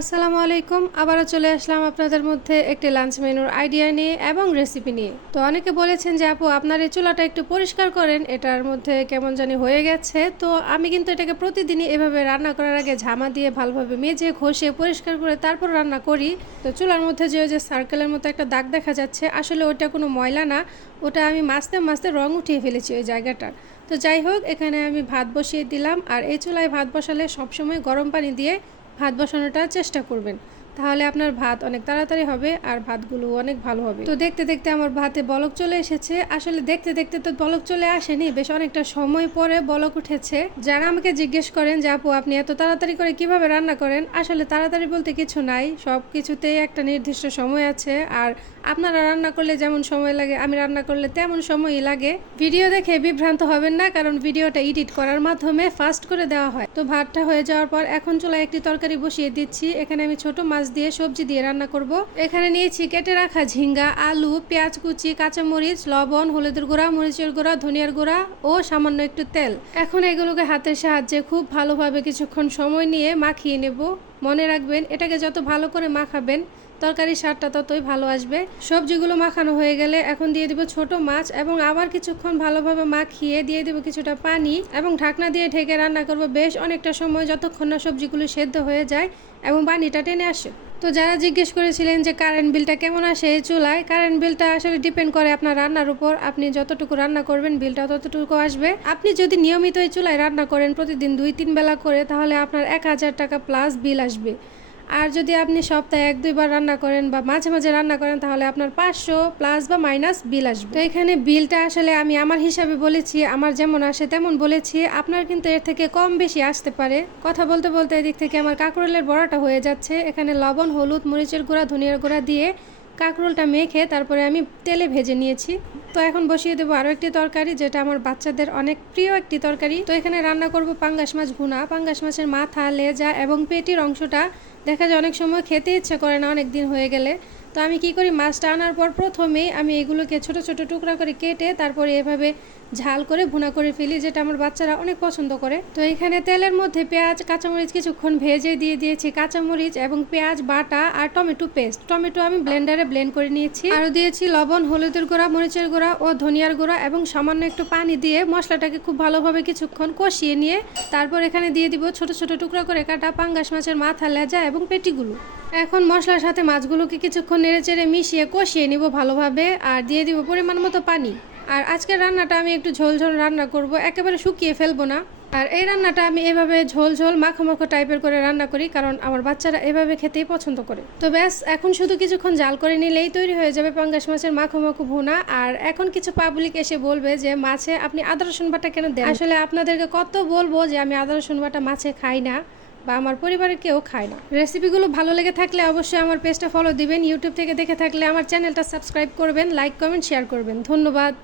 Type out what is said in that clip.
আসসালামু আলাইকুম। আবারও চলে আসলাম আপনাদের মধ্যে একটি লাঞ্চ মেনুর আইডিয়া নিয়ে এবং রেসিপি নিয়ে। তো অনেকে বলেছেন যে, আপু, আপনার এই চুলাটা একটু পরিষ্কার করেন, এটার মধ্যে কেমন জানি হয়ে গেছে। তো আমি কিন্তু এটাকে প্রতিদিনই এভাবে রান্না করার আগে ঝামা দিয়ে ভালোভাবে মেজে, ঘষে, পরিষ্কার করে তারপর রান্না করি। তো চুলার মধ্যে যে যে সার্কেলের মতো একটা দাগ দেখা যাচ্ছে, আসলে ওটা কোনো ময়লা না। ওটা আমি মাছতে মাছতে রং উঠিয়ে ফেলেছি ওই জায়গাটার। তো যাই হোক, এখানে আমি ভাত বসিয়ে দিলাম। আর এই চুলায় ভাত বসালে সবসময় গরম পানি দিয়ে ভাত বসানোটা চেষ্টা করবেন। তাহলে আপনার ভাত অনেক তাড়াতাড়ি হবে আর ভাতগুলো অনেক ভালো হবে। তো দেখতে দেখতে আমার ভাতে বলক চলে এসেছে। আসলে দেখতে দেখতে তো বলক চলে আসেনি, বেশ অনেকটা সময় পরে বলক উঠেছে। যারা আমাকে জিজ্ঞেস করেন যে, আপু, আপনি এত তাড়াতাড়ি করে কীভাবে রান্না করেন? আসলে তাড়াতাড়ি বলতে কিছু নাই সব কিছুতেই একটা নির্দিষ্ট সময় আছে। আর আপনারা রান্না করলে যেমন সময় লাগে, আমি রান্না করলে তেমন সময়ই লাগে। ভিডিও দেখে বিভ্রান্ত হবেন না, কারণ ভিডিওটা এডিট করার মাধ্যমে ফাস্ট করে দেওয়া হয়। তো ভাতটা হয়ে যাওয়ার পর এখন চুলায় একটি তরকারি বসিয়ে দিচ্ছি। এখানে আমি ছোট মাছ দিয়ে সবজি দিয়ে রান্না করব। এখানে নিয়েছি কেটে রাখা ঝিঙ্গা, আলু, পেঁয়াজ কুচি, কাঁচামরিচ, লবণ, হলুদের গুঁড়া, মরিচের গুঁড়া, ধনিয়ার গুঁড়া ও সামান্য একটু তেল। এখন এগুলোকে হাতের সাহায্যে খুব ভালোভাবে কিছুক্ষণ সময় নিয়ে মাখিয়ে নেব। মনে রাখবেন, এটাকে যত ভালো করে মাখাবেন তরকারির স্বাদটা ততই ভালো আসবে। সবজিগুলো মাখানো হয়ে গেলে এখন দিয়ে দিব ছোট মাছ এবং আবার কিছুক্ষণ ভালোভাবে মাখিয়ে দিয়ে দিব কিছুটা পানি এবং ঢাকনা দিয়ে ঢেকে রান্না করব বেশ অনেকটা সময় যতক্ষণ না সবজিগুলো সেদ্ধ হয়ে যায় এবং পানিটা টেনে আসে। তো যারা জিজ্ঞেস করেছিলেন যে কারেন্ট বিলটা কেমন আসে এই চুলায় কারেন্ট বিলটা আসলে ডিপেন্ড করে আপনার রান্নার উপর। আপনি যতটুকু রান্না করবেন বিলটা ততটুকু আসবে। আপনি যদি নিয়মিত এই চুলায় রান্না করেন প্রতিদিন দুই তিন বেলা করে, তাহলে আপনার এক হাজার টাকা প্লাস বিল আসবে। আর যদি আপনি সপ্তাহে এক, দুইবার রান্না করেন বা মাঝে মাঝে রান্না করেন, তাহলে আপনার পাঁচশো প্লাস বা মাইনাস বিল আসবে। তো এখানে বিলটা আসলে আমি আমার হিসাবে বলেছি, আমার যেমন আসে তেমন বলেছি, আপনার কিন্তু এর থেকে কম বেশি আসতে পারে। কথা বলতে বলতে এদিক থেকে আমার কাঁকরোলের বড়াটা হয়ে যাচ্ছে। এখানে লবণ, হলুদ, মরিচের গুঁড়া, ধনিয়ার গুঁড়া দিয়ে কাঁকরোলটা মেখে তারপরে আমি তেলে ভেজে নিয়েছি। তো এখন বসিয়ে দেবো আরও একটি তরকারি, যেটা আমার বাচ্চাদের অনেক প্রিয় একটি তরকারি। তো এখানে রান্না করব পাঙ্গাস মাছ ভুনা। পাঙ্গাস মাছের মাথা, লেজা এবং পেটির অংশটা দেখা যায় অনেক সময় খেতে ইচ্ছে করে না, অনেক দিন হয়ে গেলে। তো আমি কি করি, মাছটা আনার পর প্রথমেই আমি এগুলোকে ছোট ছোট টুকরা করে কেটে তারপরে এভাবে ঝাল করে ভুনা করে ফেলি, যেটা আমার বাচ্চারা অনেক পছন্দ করে। তো এখানে তেলের মধ্যে পেঁয়াজ, কাঁচামরিচ কিছুক্ষণ ভেজে দিয়ে দিয়েছি, কাঁচামরিচ এবং পেঁয়াজ, বাটা আর টমেটো পেস্ট। টমেটো আমি ব্লেন্ডারে ব্লেন্ড করে নিয়েছি। আরও দিয়েছি লবণ, হলুদের গুঁড়া, মরিচের গুঁড়া ও ধনিয়ার গুঁড়া এবং সামান্য একটু পানি দিয়ে মশলাটাকে খুব ভালোভাবে কিছুক্ষণ কষিয়ে নিয়ে তারপর এখানে দিয়ে দিব ছোট ছোট টুকরা করে কাটা পাঙ্গাস মাছের মাথা, লেজা এবং পেটিগুলো। এখন মশলার সাথে মাছগুলোকে কিছুক্ষণ নেড়ে চেড়ে মিশিয়ে কষিয়ে নিব ভালোভাবে আর দিয়ে দিব পরিমাণ মতো পানি। আর আজকের রান্নাটা আমি একটু ঝোল ঝোল রান্না করব, একেবারে শুকিয়ে ফেলব না। আর এই রান্নাটা আমি এভাবে ঝোল ঝোল মাখো মাখো টাইপের করে রান্না করি, কারণ আমার বাচ্চারা এভাবে খেতেই পছন্দ করে। তো ব্যাস, এখন শুধু কিছুক্ষণ জাল করে নিলেই তৈরি হয়ে যাবে পাঙ্গাস মাছের মাখো মাখো ভুনা। আর এখন কিছু পাবলিক এসে বলবে যে, মাছে আপনি আদা রসুন বাটা কেন দেন? আসলে আপনাদেরকে কত বলব যে, আমি আদা রসুন বাটা মাছে খাই না। বা আমার পরিবারের কেউ খায় না। রেসিপিগুলো ভালো লেগে থাকলে অবশ্যই আমার পেজটা ফলো দিবেন ইউটিউব থেকে দেখে থাকলে আমার চ্যানেলটা সাবস্ক্রাইব করবেন, লাইক, কমেন্ট, শেয়ার করবেন। ধন্যবাদ।